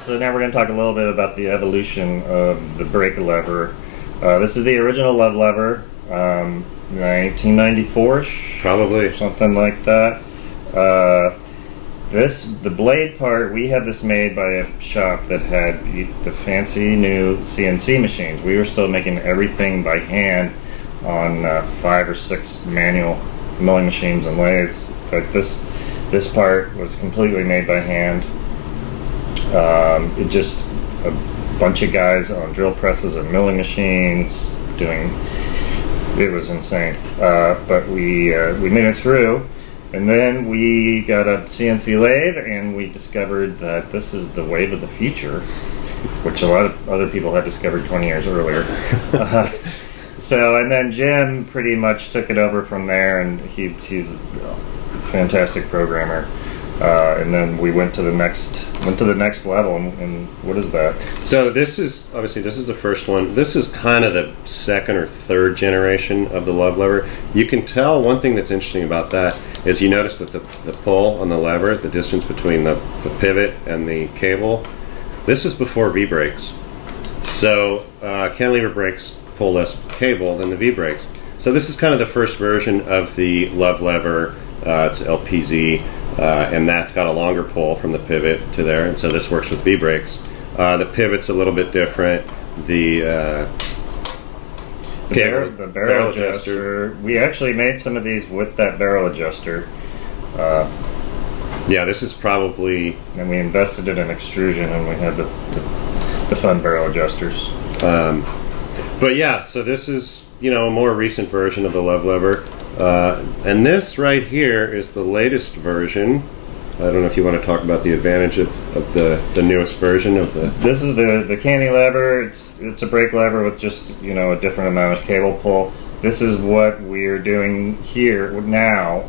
So now we're going to talk a little bit about the evolution of the brake lever. This is the original love lever, 1994-ish, probably something like that. The blade part, we had this made by a shop that had the fancy new CNC machines. We were still making everything by hand on 5 or 6 manual milling machines and lathes, but this part was completely made by hand. It just a bunch of guys on drill presses and milling machines doing. It was insane, but we made it through, and then we got a CNC lathe, and we discovered that this is the wave of the future, which a lot of other people had discovered 20 years earlier. So, and then Jim pretty much took it over from there, and he's a fantastic programmer. And then we went to the next level, and what is that? So this is the first one. This is kind of the second or third generation of the love lever. You can tell one thing that's interesting about that is you notice that the pull on the lever, the distance between the pivot and the cable, this is before V-brakes. So cantilever brakes pull less cable than the V-brakes. So this is kind of the first version of the love lever. It's LPZ. And that's got a longer pull from the pivot to there, and so this works with V-brakes. The pivot's a little bit different. The barrel adjuster. We actually made some of these with that barrel adjuster. Yeah, this is probably. And we invested in an extrusion, and we had the fun barrel adjusters. But yeah, so this is a more recent version of the love lever. And this right here is the latest version. I don't know if you want to talk about the advantage of the newest version of the... This is the Canny lever. It's a brake lever with just, a different amount of cable pull. This is what we're doing here now,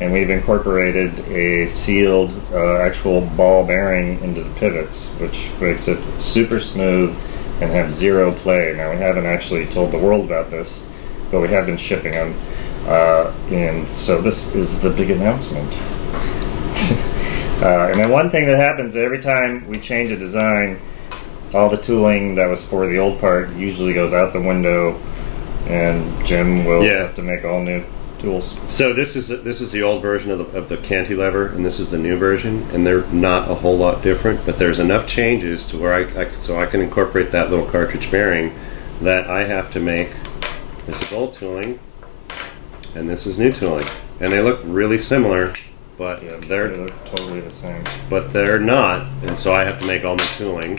and we've incorporated a sealed actual ball bearing into the pivots, which makes it super smooth and have zero play. Now, we haven't actually told the world about this, but we have been shipping them. And so this is the big announcement. And then one thing that happens every time we change a design, all the tooling that was for the old part usually goes out the window, and Jim will have to make all new tools. So this is the old version of the cantilever, and this is the new version, and they're not a whole lot different, but there's enough changes to where I can incorporate that little cartridge bearing that I have to make. This is old tooling, and this is new tooling, and they look really similar, but they look totally the same. But they're not, and so I have to make all new tooling,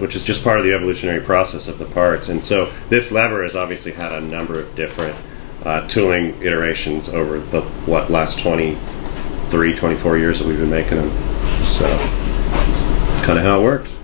which is just part of the evolutionary process of the parts. And so this lever has obviously had a number of different tooling iterations over the last 23, 24 years that we've been making them. So it's kind of how it works.